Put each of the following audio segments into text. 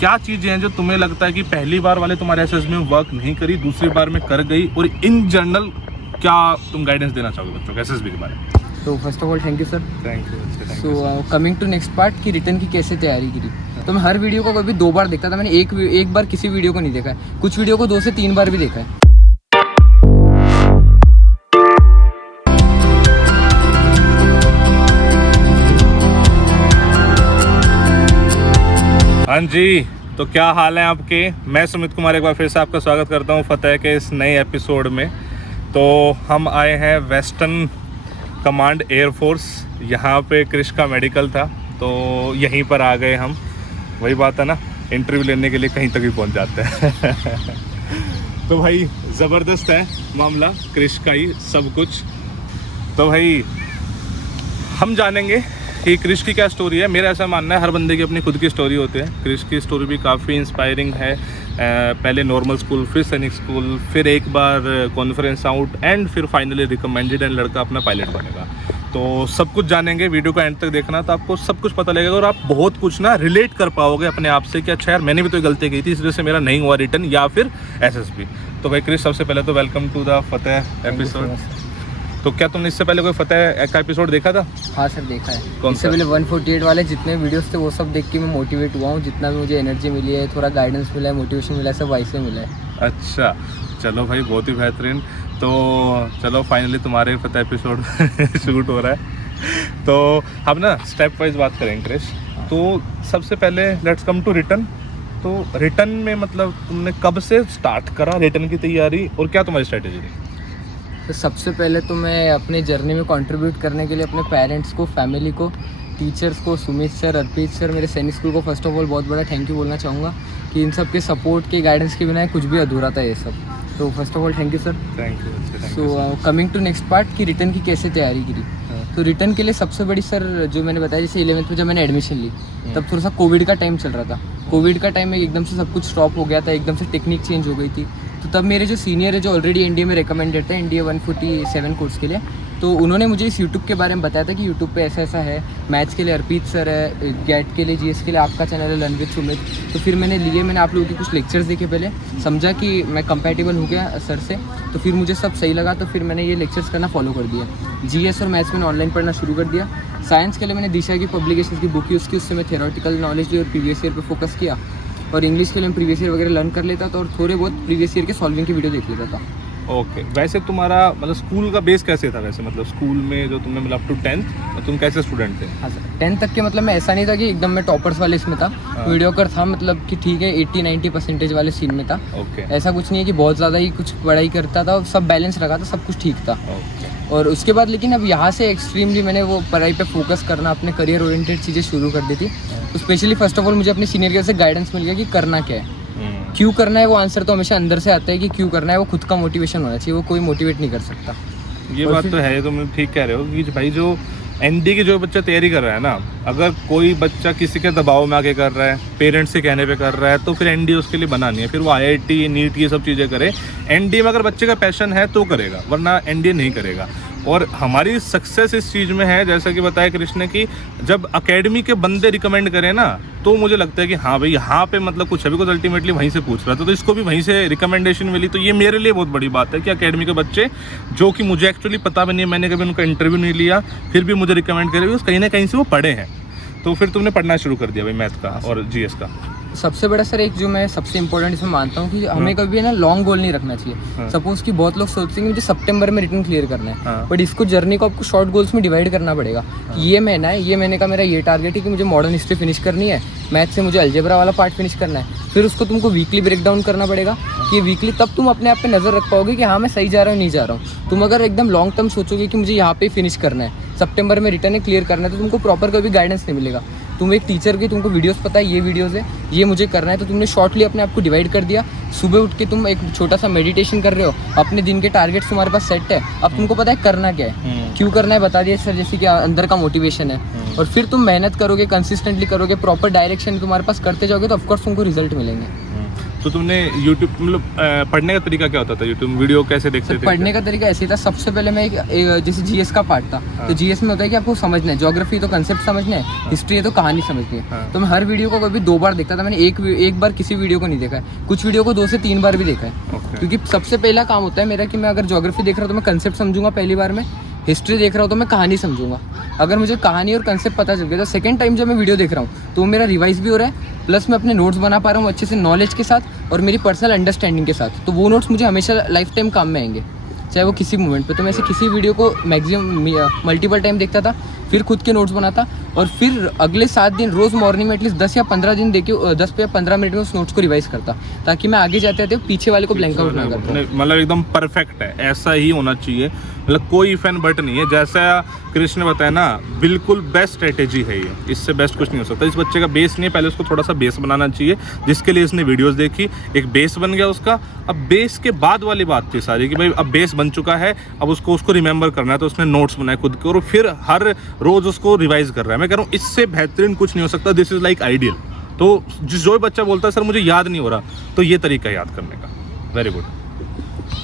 क्या चीजें हैं जो तुम्हें लगता है कि पहली बार वाले तुम्हारे एसएस में वर्क नहीं करी, दूसरी बार में कर गई, और इन जनरल क्या तुम गाइडेंस देना चाहोगे बच्चों को एसएसबी के बारे में? तो first of all thank you sir. Thank you. So coming to next part कि रिटर्न की कैसे तैयारी करी। तो मैं हर वीडियो को कभी 2 बार देखता था। मैंने एक बार किसी वीडियो को नहीं देखा है, कुछ वीडियो को 2 से 3 बार भी देखा है। हाँ जी, तो क्या हाल है आपके? मैं सुमित कुमार एक बार फिर से आपका स्वागत करता हूँ फतेह के इस नए एपिसोड में। तो हम आए हैं वेस्टर्न कमांड एयरफोर्स, यहाँ पे क्रिश का मेडिकल था तो यहीं पर आ गए हम। वही बात है ना, इंटरव्यू लेने के लिए कहीं तक भी पहुँच जाते हैं। तो भाई ज़बरदस्त है मामला, क्रिश का ही सब कुछ। तो भाई हम जानेंगे कि क्रिश की क्या स्टोरी है। मेरा ऐसा मानना है हर बंदे की अपनी खुद की स्टोरी होती है। क्रिश की स्टोरी भी काफ़ी इंस्पायरिंग है। पहले नॉर्मल स्कूल, फिर सैनिक स्कूल, फिर एक बार कॉन्फ्रेंस आउट, एंड फिर फाइनली रिकमेंडेड, एंड लड़का अपना पायलट बनेगा। तो सब कुछ जानेंगे, वीडियो को एंड तक देखना तो आपको सब कुछ पता लगेगा और आप बहुत कुछ ना रिलेट कर पाओगे अपने आप से कि अच्छा यार मैंने भी तो गलती की थी, इस वजह से मेरा नहीं हुआ रिटर्न या फिर एसएसबी। तो भाई क्रिश, सबसे पहले तो welcome to the Fateh episode. तो क्या तुमने इससे पहले कोई फतेह का एपिसोड देखा था? हाँ सर, देखा है। कौन इससे पहले 148 वाले जितने वीडियोस थे वो सब देख के मैं मोटिवेट हुआ हूँ। जितना भी मुझे एनर्जी मिली है, थोड़ा गाइडेंस मिला है, मोटिवेशन मिला है, सब वहीं से मिला है। अच्छा चलो भाई, बहुत ही बेहतरीन। तो चलो फाइनली तुम्हारे फतेह एपिसोड शूट हो रहा है। तो हम ना स्टेप वाइज बात करेंगे क्रिश। तो सबसे पहले लेट्स कम टू रिटर्न। तो रिटर्न में मतलब तुमने कब से स्टार्ट करा रिटर्न की तैयारी, और क्या तुम्हारी स्ट्रेटेजी थी? तो सबसे पहले तो मैं अपने जर्नी में कंट्रीब्यूट करने के लिए अपने पेरेंट्स को, फैमिली को, टीचर्स को, सुमित सर, अर्पित सर, मेरे सैनिक स्कूल को फर्स्ट ऑफ ऑल बहुत बड़ा थैंक यू बोलना चाहूँगा कि इन सब के सपोर्ट के गाइडेंस के बिना कुछ भी अधूरा था ये सब। तो first of all thank you sir. Thank you. So coming to next part कि रिटर्न की कैसे तैयारी करी। तो रिटर्न के लिए सबसे बड़ी सर जो मैंने बताया, जैसे 11th में जब मैंने एडमिशन ली तब थोड़ा सा कोविड का टाइम चल रहा था। कोविड का टाइम में एकदम से सब कुछ स्टॉप हो गया था, एकदम से टेक्निक चेंज हो गई थी। तो तब मेरे जो सीनियर है, जो ऑलरेडी एनडीए में रिकमेंडेड था, एनडीए 147 कोर्स के लिए, तो उन्होंने मुझे इस यूट्यूब के बारे में बताया था कि यूट्यूब पे ऐसा ऐसा है। मैथ्स के लिए अर्पित सर है, गेट के लिए, जीएस के लिए आपका चैनल है लर्न विद सुमित। तो फिर मैंने आप लोगों के कुछ लेक्चर्स देखे, पहले समझा कि मैं कंपैटिबल हो गया सर से। तो फिर मुझे सब सही लगा, तो फिर मैंने ये लेक्चर्स करना फॉलो कर दिया। जीएस और मैथ्स मैंने ऑनलाइन पढ़ना शुरू कर दिया। साइंस के लिए मैंने दिशा की पब्लिकेशन की बुक यूज़ की, उससे मैं थ्योरेटिकल नॉलेज ली और प्रीवियस ईयर पे फोकस किया। और इंग्लिश के लिए मैं प्रीवियस ईयर वगैरह लर्न कर लेता था और थोड़े बहुत प्रीवियस ईयर के सॉल्विंग की वीडियो देख लेता था। ओके वैसे तुम्हारा मतलब स्कूल का बेस कैसे था? वैसे मतलब स्कूल में जो तुमने मतलब अप टू 10th तुम कैसे स्टूडेंट थे? हाँ सर, 10th तक के मतलब मैं ऐसा नहीं था कि एकदम मैं टॉपर्स वाले इसमें था। मीडियोकर था, मतलब कि ठीक है 80-90% वाले सीन में था। ओके। ऐसा कुछ नहीं है कि बहुत ज़्यादा ही कुछ पढ़ाई करता था, सब बैलेंस रखा था, सब कुछ ठीक था। ओके। और उसके बाद लेकिन अब यहाँ से एक्सट्रीमली मैंने वो पढ़ाई पे फोकस करना, अपने करियर ओरिएंटेड चीज़ें शुरू कर दी थी। तो स्पेशली फर्स्ट ऑफ ऑल मुझे अपने सीनियर से गाइडेंस मिल गया कि करना क्या है, क्यों करना है। वो आंसर तो हमेशा अंदर से आता है कि क्यों करना है, वो खुद का मोटिवेशन होना चाहिए, वो कोई मोटिवेट नहीं कर सकता। ये बात तो है, तुम ठीक कह रहे हो कि भाई जो एनडी की जो बच्चा तैयारी कर रहा है ना, अगर कोई बच्चा किसी के दबाव में आके कर रहा है, पेरेंट्स के कहने पे कर रहा है, तो फिर एनडी उसके लिए बना नहीं है। फिर वो आईआईटी, नीट, ये सब चीज़ें करे। एनडी में अगर बच्चे का पैशन है तो करेगा, वरना एनडी नहीं करेगा। और हमारी सक्सेस इस चीज़ में है, जैसा कि बताया कृष्ण, कि जब एकेडमी के बंदे रिकमेंड करें ना, तो मुझे लगता है कि हाँ भाई यहाँ पे मतलब कुछ अभी कुछ अल्टीमेटली वहीं से पूछ रहा था, तो इसको भी वहीं से रिकमेंडेशन मिली। तो ये मेरे लिए बहुत बड़ी बात है कि एकेडमी के बच्चे, जो कि मुझे एक्चुअली पता भी नहीं है, मैंने कभी उनका इंटरव्यू नहीं लिया, फिर भी मुझे रिकमेंड करे, कहीं ना कहीं से वो पढ़े हैं। तो फिर तुमने पढ़ना शुरू कर दिया भाई मैथ का और जीएस का। सबसे बड़ा सर एक जो मैं सबसे इंपॉर्टेंट इसमें मानता हूँ कि हमें कभी ना लॉन्ग गोल नहीं रखना चाहिए। सपोज कि बहुत लोग सोचते हैं कि मुझे सितंबर में रिटर्न क्लियर करना है, बट इसको जर्नी को आपको शॉर्ट गोल्स में डिवाइड करना पड़ेगा। ये महीना है, ये महीने का मेरा ये टारगेट है कि मुझे मॉडर्न हिस्ट्री फिनिश करनी है, मैथ से मुझे अलजेब्रा वाला पार्ट फिनिश करना है। फिर उसको तुमको वीकली ब्रेक डाउन करना पड़ेगा कि वीकली, तब तुम अपने आप पे नज़र रख पाओगे कि हाँ मैं सही जा रहा हूँ, नहीं जा रहा हूँ। तुम अगर एकदम लॉन्ग टर्म सोचोगे कि मुझे यहाँ पे फिनिश करना है, सितंबर में रिटर्न क्लियर करना है, तो तुमको प्रॉपर कभी गाइडेंस नहीं मिलेगा। तुम एक टीचर की, तुमको वीडियोस पता है, ये वीडियोस है, ये मुझे करना है, तो तुमने शॉर्टली अपने आप को डिवाइड कर दिया। सुबह उठ के तुम एक छोटा सा मेडिटेशन कर रहे हो, अपने दिन के टारगेट्स तुम्हारे पास सेट है, अब तुमको पता है करना क्या है, क्यों करना है बता दिया सर, जैसे कि अंदर का मोटिवेशन है। और फिर तुम मेहनत करोगे, कंसिस्टेंटली करोगे, प्रॉपर डायरेक्शन तुम्हारे पास करते जाओगे, तो ऑफकोर्स तुमको रिजल्ट मिलेंगे। तो तुमने यूट्यूब मतलब पढ़ने का तरीका क्या होता था? यूट्यूब वीडियो कैसे देखते सर थे? पढ़ने का तरीका ऐसे ही था। सबसे पहले मैं एक जैसे जीएस का पार्ट था, तो जीएस में होता है कि आपको समझना है, ज्योग्राफी तो कंसेप्ट समझना है, हिस्ट्री है तो कहानी समझनी है। तो मैं हर वीडियो को कभी 2 बार देखता था। मैंने एक बार किसी वीडियो को नहीं देखा है, कुछ वीडियो को 2 से 3 बार भी देखा है। क्योंकि सबसे पहला काम होता है मेरा कि मैं अगर ज्योग्राफी देख रहा हूँ तो मैं कंसेप्ट समझूंगा पहली बार में, हिस्ट्री देख रहा हूँ तो मैं कहानी समझूंगा। अगर मुझे कहानी और कंसेप्ट पता चल गया तो सेकंड टाइम जब मैं वीडियो देख रहा हूँ तो मेरा रिवाइज भी हो रहा है, प्लस मैं अपने नोट्स बना पा रहा हूँ अच्छे से नॉलेज के साथ और मेरी पर्सनल अंडरस्टैंडिंग के साथ। तो वो नोट्स मुझे हमेशा लाइफ टाइम काम में आएंगे, चाहे वो किसी मोमेंट पे। तो मैं ऐसे किसी वीडियो को मैक्सिमम मल्टीपल टाइम देखता था, फिर खुद के नोट्स बनाता और फिर अगले 7 दिन रोज़ मॉर्निंग में एटलीस्ट 10 या 15 दिन देके 10 या 15 मिनट में उस नोट्स को रिवाइज करता, ताकि मैं आगे जाते आते पीछे वाले को ब्लैंक आउट ना कर पाऊँ। मतलब एकदम परफेक्ट है, ऐसा ही होना चाहिए। मतलब कोई इफ एंड बट नहीं है, जैसा कृष्ण ने बताया ना, बिल्कुल बेस्ट स्ट्रेटेजी है ये, इससे बेस्ट कुछ नहीं हो सकता। इस बच्चे का बेस नहीं है, पहले उसको थोड़ा सा बेस बनाना चाहिए, जिसके लिए इसने वीडियोस देखी, एक बेस बन गया उसका। अब बेस के बाद वाली बात थी सारी कि भाई अब बेस बन चुका है, अब उसको रिमेंबर करना है, तो उसने नोट्स बनाए खुद के और फिर हर रोज उसको रिवाइज कर रहा है। मैं कह रहा हूँ इससे बेहतरीन कुछ नहीं हो सकता। This is like ideal. तो जो बच्चा बोलता है सर मुझे याद नहीं हो रहा, तो ये तरीका है याद करने का। Very good.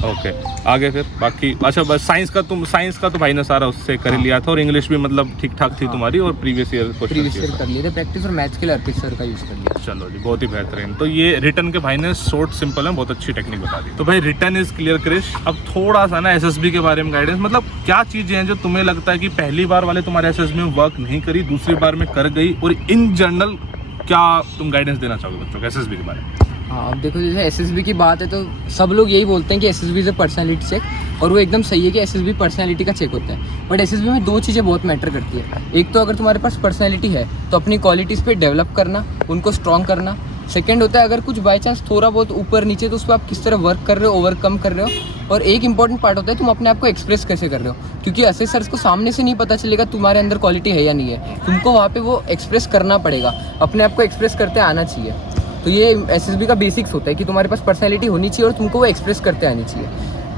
ओके आगे फिर बाकी, अच्छा बस साइंस का तो भाई ने सारा उससे कर लिया था, और इंग्लिश भी मतलब ठीक ठाक थी तुम्हारी, और प्रीवियस ईयर कर लिए थे प्रैक्टिस, और मैथ्स के लिए अर्पित सर का यूज़ कर लिया। चलो जी, बहुत ही बेहतरीन। तो ये रिटर्न के भाई ने शॉर्ट सिंपल है, बहुत अच्छी टेक्निक बता दी। तो भाई रिटर्न इज क्लियर क्रिश। अब थोड़ा सा ना एसएसबी के बारे में गाइडेंस, मतलब क्या चीज़ें हैं जो तुम्हें लगता है कि पहली बार वाले तुम्हारे एसएसबी में वर्क नहीं करी, दूसरी बार में कर गई, और इन जनरल क्या तुम गाइडेंस देना चाहोगे बच्चों को एसएसबी के बारे में? हाँ, अब देखो जैसे एसएसबी की बात है तो सब लोग यही बोलते हैं कि SSB is a personality check, और वो एकदम सही है कि एसएसबी पर्सनैलिटी का चेक होता है। बट एसएसबी में 2 चीज़ें बहुत मैटर करती है। एक तो अगर तुम्हारे पास पर्सनैलिटी है तो अपनी क्वालिटीज़ पे डेवलप करना, उनको स्ट्रॉन्ग करना। सेकंड होता है अगर कुछ बाई चांस थोड़ा बहुत ऊपर नीचे, तो उस पर आप किस तरह वर्क कर रहे हो, ओवरकम कर रहे हो। और एक इंपॉर्टेंट पार्ट होता है तुम अपने आप को एक्सप्रेस कैसे कर रहे हो, क्योंकि असेसर्स को सामने से नहीं पता चलेगा तुम्हारे अंदर क्वालिटी है या नहीं है, तुमको वहाँ पे वो एक्सप्रेस करना पड़ेगा, अपने आप को एक्सप्रेस करते आना चाहिए। तो ये एसएसबी का बेसिक्स होता है कि तुम्हारे पास पर्सनैलिटी होनी चाहिए और तुमको वो एक्सप्रेस करते आनी चाहिए।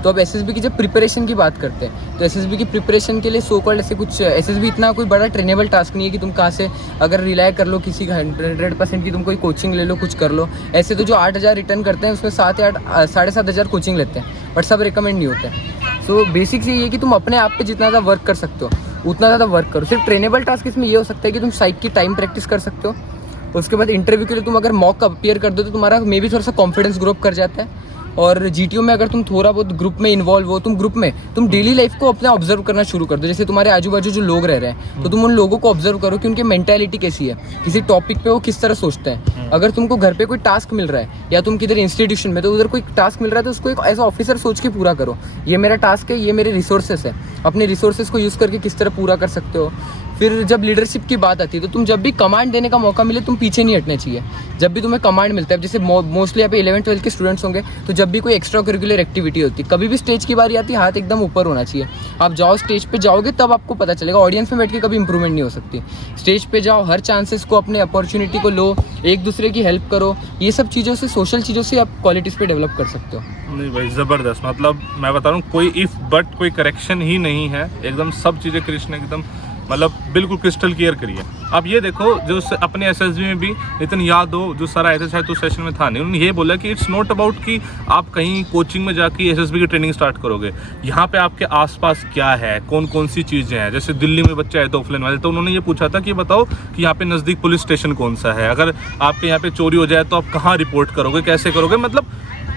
तो अब एसएसबी की जब प्रिपरेशन की बात करते हैं तो एसएसबी की प्रिपरेशन के लिए सो कॉल्ड ऐसे कुछ, एसएसबी इतना कोई बड़ा ट्रेनेबल टास्क नहीं है कि तुम कहाँ से अगर रिलाय कर लो किसी 100% की तुम कोई कोचिंग ले लो, कुछ कर लो। ऐसे तो जो 8,000 रिटर्न करते हैं उसमें 7 या 7,500 कोचिंग लेते हैं, बट सब रिकमेंड नहीं होते हैं। सो बेसिक्स ये है कि तुम अपने आप पे जितना ज़्यादा वर्क कर सकते हो उतना ज़्यादा वर्क करो। सिर्फ ट्रेनेबल टास्क इसमें ये हो सकता है कि तुम साइक की टाइम प्रैक्टिस कर सकते हो। उसके बाद इंटरव्यू के लिए तुम अगर मॉक अपीयर कर दो तो तुम्हारा मे भी थोड़ा सा कॉन्फिडेंस ग्रो कर जाता है। और जीटीओ में अगर तुम थोड़ा बहुत ग्रुप में इन्वॉल्व हो, तुम डेली लाइफ को अपना ऑब्जर्व करना शुरू कर दो। जैसे तुम्हारे आजू बाजू जो लोग रह रहे हैं तो तुम उन लोगों को ऑब्जर्व करो कि उनकी मेंटालिटी कैसी है, किसी टॉपिक पे वो किस तरह सोचते हैं। अगर तुमको घर पे कोई टास्क मिल रहा है या तुम किधर इंस्टीट्यूशन में, तो उधर कोई टास्क मिल रहा है तो उसको एक एज ऑफिसर सोच के पूरा करो। ये मेरा टास्क है, ये मेरे रिसोर्सेस है, अपने रिसोर्सेज को यूज़ करके किस तरह पूरा कर सकते हो। फिर जब लीडरशिप की बात आती है तो तुम जब भी कमांड देने का मौका मिले तुम पीछे नहीं हटना चाहिए। जब भी तुम्हें कमांड मिलता है, जैसे मोस्टली यहाँ पे 11th-12th के स्टूडेंट्स होंगे, तो जब भी कोई एक्स्ट्रा करिकुलर एक्टिविटी होती है, कभी भी स्टेज की बारी आती है, हाथ एकदम ऊपर होना चाहिए। आप जाओ स्टेज पे जाओगे तब आपको पता चलेगा, ऑडियंस में बैठ के कभी इंप्रूवमेंट नहीं हो सकती। स्टेज पे जाओ, हर चांसेस को, अपने अपॉर्चुनिटी को लो, एक दूसरे की हेल्प करो। ये सब चीज़ों से, सोशल चीज़ों से आप क्वालिटीज़ पे डेवलप कर सकते हो। नहीं भाई ज़बरदस्त। मतलब मैं बता रहा हूँ कोई इफ बट कोई करेक्शन ही नहीं है, एकदम सब चीज़ें कृष्ण एकदम मतलब बिल्कुल क्रिस्टल क्लियर करिए। अब ये देखो जो अपने एसएसबी में भी नितिन याद हो, जो सर आए थे शायद उस सेशन में था नहीं, उन्होंने ये बोला कि इट्स नॉट अबाउट कि आप कहीं कोचिंग में जाके एसएसबी की ट्रेनिंग स्टार्ट करोगे। यहाँ पे आपके आसपास क्या है, कौन कौन सी चीज़ें हैं। जैसे दिल्ली में बच्चे आए थे ऑफलाइन वाले, तो उन्होंने ये पूछा था कि बताओ कि यहाँ पे नज़दीक पुलिस स्टेशन कौन सा है, अगर आपके यहाँ पे चोरी हो जाए तो आप कहाँ रिपोर्ट करोगे, कैसे करोगे। मतलब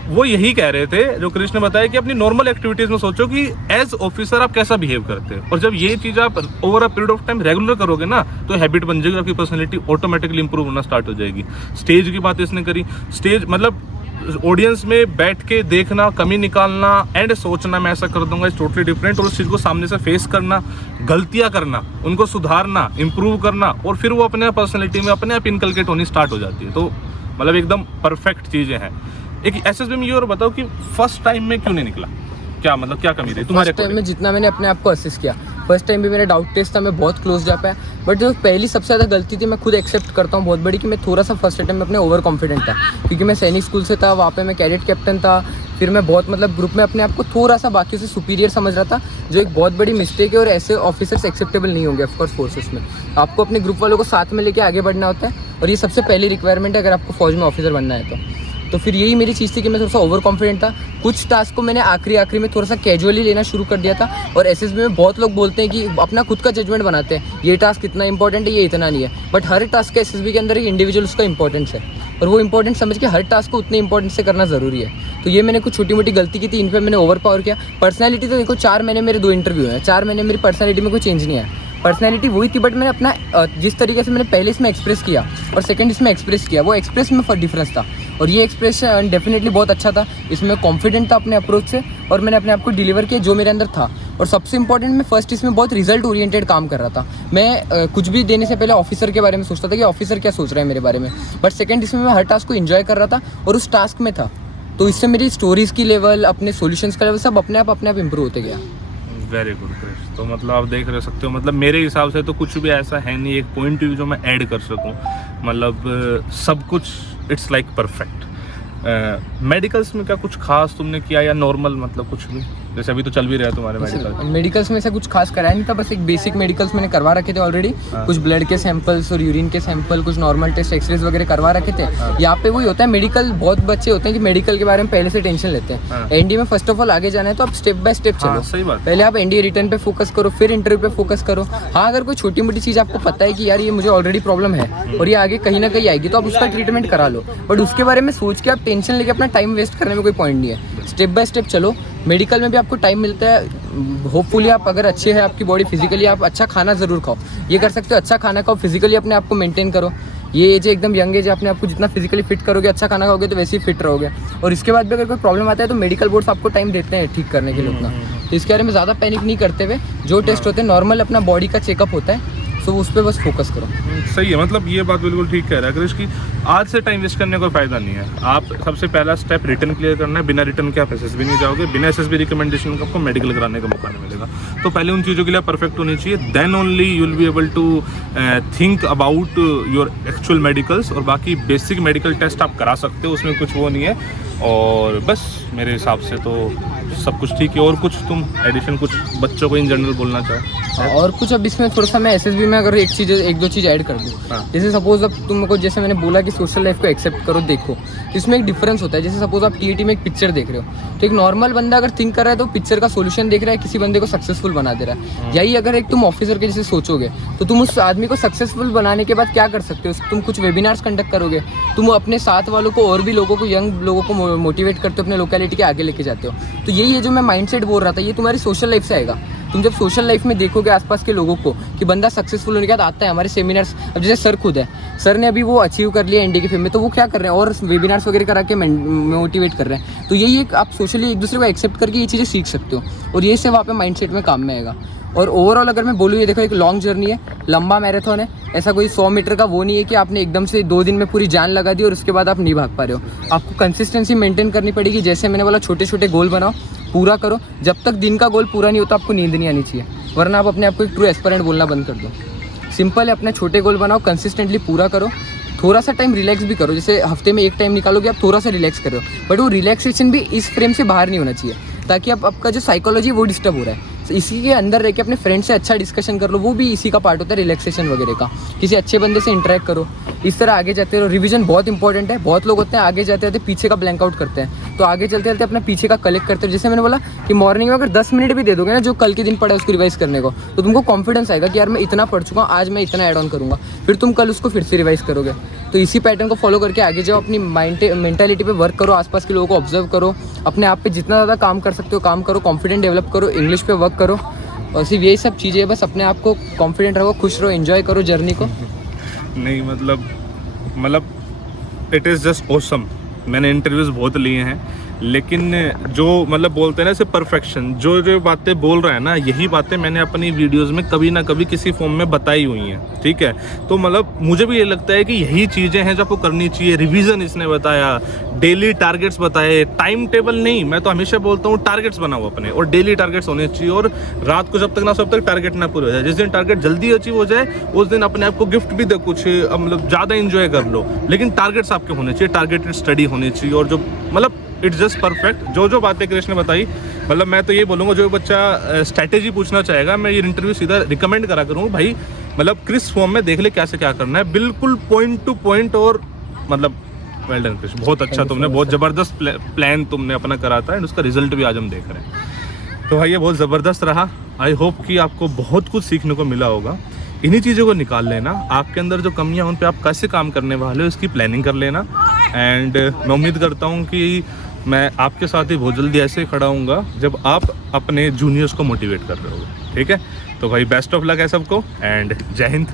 वो यही कह रहे थे जो कृष्ण ने बताया कि अपनी नॉर्मल एक्टिविटीज में सोचो कि एज ऑफिसर आप कैसा बिहेव करते हैं, और जब ये चीज़ आप over a period of time regular करोगे ना तो हैबिट बन जाएगी, आपकी पर्सनैलिटी ऑटोमेटिकली इंप्रूव होना स्टार्ट हो जाएगी। स्टेज की बात इसने करी, स्टेज मतलब ऑडियंस में बैठ के देखना, कमी निकालना एंड सोचना मैं ऐसा कर दूंगा इज टोटली डिफरेंट, और उस चीज़ को सामने से फेस करना, गलतियाँ करना, उनको सुधारना, इम्प्रूव करना, और फिर वो अपने पर्सनैलिटी में अपने आप इनकलकेट होनी स्टार्ट हो जाती है। तो मतलब एकदम परफेक्ट चीज़ें हैं। एक एसएसबी में ये और बताओ कि फर्स्ट टाइम में क्यों नहीं निकला, क्या मतलब क्या कमी रही तुम्हारे? फर्स्ट टाइम में जितना मैंने अपने आप को असिस्ट किया, फर्स्ट टाइम भी मेरा डाउट टेस्ट था, मैं बहुत क्लोज जा पाया। बट जो पहली सबसे ज़्यादा गलती थी, मैं खुद एक्सेप्ट करता हूँ बहुत बड़ी, कि मैं थोड़ा सा फर्स्ट टाइम में अपने ओवर कॉन्फिडेंट था, क्योंकि मैं सैनिक स्कूल से था, वहाँ पे मैं कैडेट कैप्टन था। फिर मैं बहुत मतलब ग्रुप में अपने आप को थोड़ा सा बाकियों से सुपीरियर समझ रहा था, जो एक बहुत बड़ी मिस्टेक है, और ऐसे ऑफिसर्स एक्सेप्टेबल नहीं होंगे ऑफकोर्स फोर्सेस में। आपको अपने ग्रुप वालों को साथ में लेके आगे बढ़ना होता है, और ये सबसे पहली रिक्वायरमेंट है अगर आपको फौज में ऑफिसर बनना है तो। तो फिर यही मेरी चीज़ थी कि मैं थोड़ा सा ओवर कॉन्फिडेंट था। कुछ टास्क को मैंने आखिरी में थोड़ा सा कैजुअली लेना शुरू कर दिया था। और एसएसबी में बहुत लोग बोलते हैं कि अपना खुद का जजमेंट बनाते हैं, ये टास्क इतना इंपॉर्टेंट है, ये इतना नहीं है। बट हर टास्क का एसएसबी के अंदर एक इंडिविजुअल उसका इंपॉर्टेंस है, और वो इंपॉर्टेंट समझ के हर टास्क को उतने इंपॉर्टेंस से करना ज़रूरी है। तो ये मैंने कुछ छोटी मोटी गलती की थी, इन पर मैंने ओवर पावर किया। पर्सनैलिटी तो देखो 4 महीने मेरे 2 इंटरव्यू हैं, 4 महीने मेरी पर्सनैलिटी में कोई चेंज नहीं आया। पर्सनैलिटी वही थी, बट मैंने अपना जिस तरीके से मैंने पहले इसमें एक्सप्रेस किया और सेकंड इसमें एक्सप्रेस किया, वो एक्सप्रेस में डिफरेंस था। और ये एक्सप्रेस डेफिनेटली बहुत अच्छा था, इसमें कॉन्फिडेंट था अपने अप्रोच से, और मैंने अपने आप को डिलीवर किया जो मेरे अंदर था। और सबसे इंपॉर्टेंट, मैं फर्स्ट इसमें बहुत रिजल्ट ओरिएंटेड काम कर रहा था। मैं कुछ भी देने से पहले ऑफिसर के बारे में सोचता था कि ऑफिसर क्या सोच रहा है मेरे बारे में। बट सेकंड इसमें मैं हर टास्क को एंजॉय कर रहा था और उस टास्क में था। तो इससे मेरी स्टोरीज़ की लेवल, अपने सॉल्यूशंस का लेवल सब अपने आप इंप्रूव होते गया। Very good Krish. तो मतलब आप देख रहे सकते हो, मतलब मेरे हिसाब से तो कुछ भी ऐसा है नहीं एक पॉइंट व्यू जो मैं ऐड कर सकूं। मतलब सब कुछ इट्स लाइक परफेक्ट। मेडिकल्स में क्या कुछ खास तुमने किया या नॉर्मल, मतलब कुछ भी, जैसे अभी तो चल भी रहा है तुम्हारे मेडिकल? मेडिकल्स में से कुछ खास कराया नहीं था, बस एक बेसिक मेडिकल्स मैंने करवा रखे थे ऑलरेडी। कुछ ब्लड के सैंपल्स और यूरिन के सैंपल, कुछ नॉर्मल टेस्ट, एक्सरेज वगैरह करवा रखे थे। यहाँ पे वही होता है, मेडिकल बहुत बच्चे होते हैं कि मेडिकल के बारे में पहले से टेंशन लेते हैं। एनडीए में फर्स्ट ऑफ ऑल आगे जाना है तो आप स्टेप बाय स्टेप चलो। सही बात। पहले आप एनडीए रिटर्न पे फोकस करो, फिर इंटरव्यू पे फोकस करो। हाँ, अगर कोई छोटी मोटी चीज़ आपको पता है कि यार ये मुझे ऑलरेडी प्रॉब्लम है और ये आगे कहीं ना कहीं आएगी, तो आप उसका ट्रीटमेंट करा लो। बट उसके बारे में सोच के आप टेंशन लेके अपना टाइम वेस्ट करने में कोई पॉइंट नहीं है। स्टेप बाय स्टेप चलो। मेडिकल में भी आपको टाइम मिलता है। होपफुली आप अगर अच्छे हैं आपकी बॉडी फिजिकली, आप अच्छा खाना ज़रूर खाओ। ये कर सकते हो, अच्छा खाना खाओ, फिजिकली अपने आप को मेंटेन करो। ये एज एकदम यंग एज है, अपने आप को जितना फिजिकली फिट करोगे, अच्छा खाना खाओगे तो वैसे ही फिट रहोगे। और इसके बाद भी अगर कोई प्रॉब्लम आता है तो मेडिकल बोर्ड्स आपको टाइम देते हैं ठीक करने के लिए उतना। तो इसके बारे में ज़्यादा पैनिक नहीं करते हुए, जो टेस्ट होते हैं नॉर्मल अपना बॉडी का चेकअप होता है, तो उस पर बस फोकस करो। सही है, मतलब ये बात बिल्कुल ठीक कह रहा है क्रिश कि आज से टाइम वेस्ट करने का कोई फायदा नहीं है। आप सबसे पहला स्टेप रिटर्न क्लियर करना है। बिना रिटर्न के आप एसएसबी नहीं जाओगे, बिना एसएसबी रिकमेंडेशन का आपको मेडिकल कराने का मौका नहीं मिलेगा। तो पहले उन चीज़ों के लिए परफेक्ट होनी चाहिए, then only you will be able to think about your actual medicals. और बाकी बेसिक मेडिकल टेस्ट आप करा सकते हो, उसमें कुछ वो नहीं है। और बस मेरे हिसाब से तो सब कुछ ठीक है। और कुछ तुम एडिशन, कुछ बच्चों को इन जनरल बोलना चाहो? और कुछ अब इसमें थोड़ा सा मैं एसएसबी में अगर एक दो चीज़ ऐड कर दूँ, जैसे सपोज अब तुमको, जैसे मैंने बोला कि सोशल लाइफ को एक्सेप्ट करो, देखो तो इसमें एक डिफरेंस होता है। जैसे सपोज आप टीईटी में एक पिक्चर देख रहे हो, तो एक नॉर्मल बंदा अगर थिंक कर रहा है तो पिक्चर का सोल्यूशन देख रहा है, किसी बंदे को सक्सेसफुल बना दे रहा है। यही अगर एक तुम ऑफिसर के जैसे सोचोगे तो तुम उस आदमी को सक्सेसफुल बनाने के बाद क्या कर सकते हो? तुम कुछ वेबिनार्स कंडक्ट करोगे, तुम अपने साथ वालों को और भी लोगों को, यंग लोगों को मोटिवेट करते हो, अपने लोकेलिटी के आगे लेके जाते हो। तो यही है जो मैं माइंडसेट बोल रहा था, ये तुम्हारी सोशल लाइफ से आएगा। तुम जब सोशल लाइफ में देखोगे आसपास के लोगों को कि बंदा सक्सेसफुल होने के बाद आता है हमारे सेमिनार्स। अब जैसे सर खुद है, सर ने अभी वो अचीव कर लिया एनडीए के फेम में, तो वो क्या कर रहे हैं और वेबिनार्स वगैरह करा के मोटिवेट कर रहे हैं। तो यही एक आप सोशली एक दूसरे को एक्सेप्ट करके ये चीज़ें सीख सकते हो, और ये से वहाँ पे माइंडसेट में काम में आएगा। और ओवरऑल अगर मैं बोलूँ, ये देखो एक लॉन्ग जर्नी है, लंबा मैराथन है। ऐसा कोई 100 मीटर का वो नहीं है कि आपने एकदम से 2 दिन में पूरी जान लगा दी और उसके बाद आप नहीं भाग पा रहे हो। आपको कंसिस्टेंसी मेंटेन करनी पड़ेगी। जैसे मैंने बोला, छोटे छोटे गोल बनाओ, पूरा करो। जब तक दिन का गोल पूरा नहीं होता आपको नींद नहीं आनी चाहिए, वरना आप अपने आप को एक ट्रू एस्पिरेंट बोलना बंद कर दो। सिंपल है, अपने छोटे गोल बनाओ, कंसिस्टेंटली पूरा करो। थोड़ा सा टाइम रिलैक्स भी करो, जैसे हफ्ते में एक टाइम निकालोगे, आप थोड़ा सा रिलैक्स करो। बट वो रिलैक्सेशन भी इस फ्रेम से बाहर नहीं होना चाहिए, ताकि आपका जो साइकोलॉजी वो डिस्टर्ब हो रहा है, इसी के अंदर रह के अपने फ्रेंड से अच्छा डिस्कशन कर लो। वो भी इसी का पार्ट होता है, रिलैक्सेशन वगैरह का। किसी अच्छे बंदे से इंटरेक्ट करो, इस तरह आगे जाते रहो। रिवीजन बहुत इंपॉर्टेंट है। बहुत लोग होते हैं आगे जाते जाते पीछे का ब्लैंक आउट करते हैं, तो आगे चलते चलते अपना पीछे का कलेक्ट करते हैं। जैसे मैंने बोला कि मॉर्निंग में अगर 10 मिनट भी दे दोगे ना, जो कल के दिन पढ़ा है उसको रिवाइज करने को, तो तुमको कॉन्फिडेंस आएगा कि यार मैं इतना पढ़ चुका हूँ, आज मैं इतना ऐड ऑन करूँगा। फिर तुम कल उसको फिर से रिवाइज करोगे। तो इसी पैटर्न को फॉलो करके आगे जाओ। अपनी मेंटालिटी पे वर्क करो, आसपास के लोगों को ऑब्जर्व करो, अपने आप पे जितना ज़्यादा काम कर सकते हो काम करो, कॉन्फिडेंट डेवलप करो, इंग्लिश पे वर्क करो। और सिर्फ यही सब चीज़ें, बस अपने आप को कॉन्फिडेंट रहो, खुश रहो, एंजॉय करो जर्नी को। नहीं मतलब इट इज़ जस्ट ऑसम। मैंने इंटरव्यूज़ बहुत लिए हैं, लेकिन जो मतलब बोलते हैं ना, सिर्फ परफेक्शन, जो बातें बोल रहा है ना, यही बातें मैंने अपनी वीडियोस में कभी ना कभी किसी फॉर्म में बताई हुई हैं। ठीक है, तो मतलब मुझे भी ये लगता है कि यही चीज़ें हैं जो आपको करनी चाहिए। रिवीजन इसने बताया, डेली टारगेट्स बताए, टाइम टेबल नहीं, मैं तो हमेशा बोलता हूँ टारगेट्स बनाओ अपने, और डेली टारगेट्स होने चाहिए। और रात को जब तक टारगेट ना पूरे हो जाए, जिस दिन टारगेट जल्दी अचीव हो जाए उस दिन अपने आप को गिफ्ट भी दे, कुछ मतलब ज़्यादा इंजॉय कर लो, लेकिन टारगेट्स आपके होने चाहिए, टारगेटेड स्टडी होनी चाहिए। और जो मतलब इट्स जस्ट परफेक्ट, जो बातें कृष्ण ने बताई, मतलब मैं तो ये बोलूँगा, जो बच्चा स्ट्रैटेजी पूछना चाहेगा, मैं ये इंटरव्यू सीधा रिकमेंड करा करूँगा, भाई मतलब क्रिस फॉर्म में देख ले क्या से क्या करना है, बिल्कुल पॉइंट टू पॉइंट। और मतलब वेल डन कृष्ण, बहुत अच्छा तुमने, बहुत ज़बरदस्त प्लान तुमने अपना करा था एंड उसका रिजल्ट भी आज हम देख रहे हैं। तो भाई ये बहुत ज़बरदस्त रहा। आई होप कि आपको बहुत कुछ सीखने को मिला होगा। इन्हीं चीज़ों को निकाल लेना, आपके अंदर जो कमियां उन पे आप कैसे काम करने वाले हो इसकी प्लानिंग कर लेना। एंड मैं उम्मीद करता हूँ कि मैं आपके साथ ही बहुत जल्दी ऐसे ही खड़ा हूँगा जब आप अपने जूनियर्स को मोटिवेट कर रहे हो। ठीक है, तो भाई बेस्ट ऑफ लक है सबको एंड जय हिंद।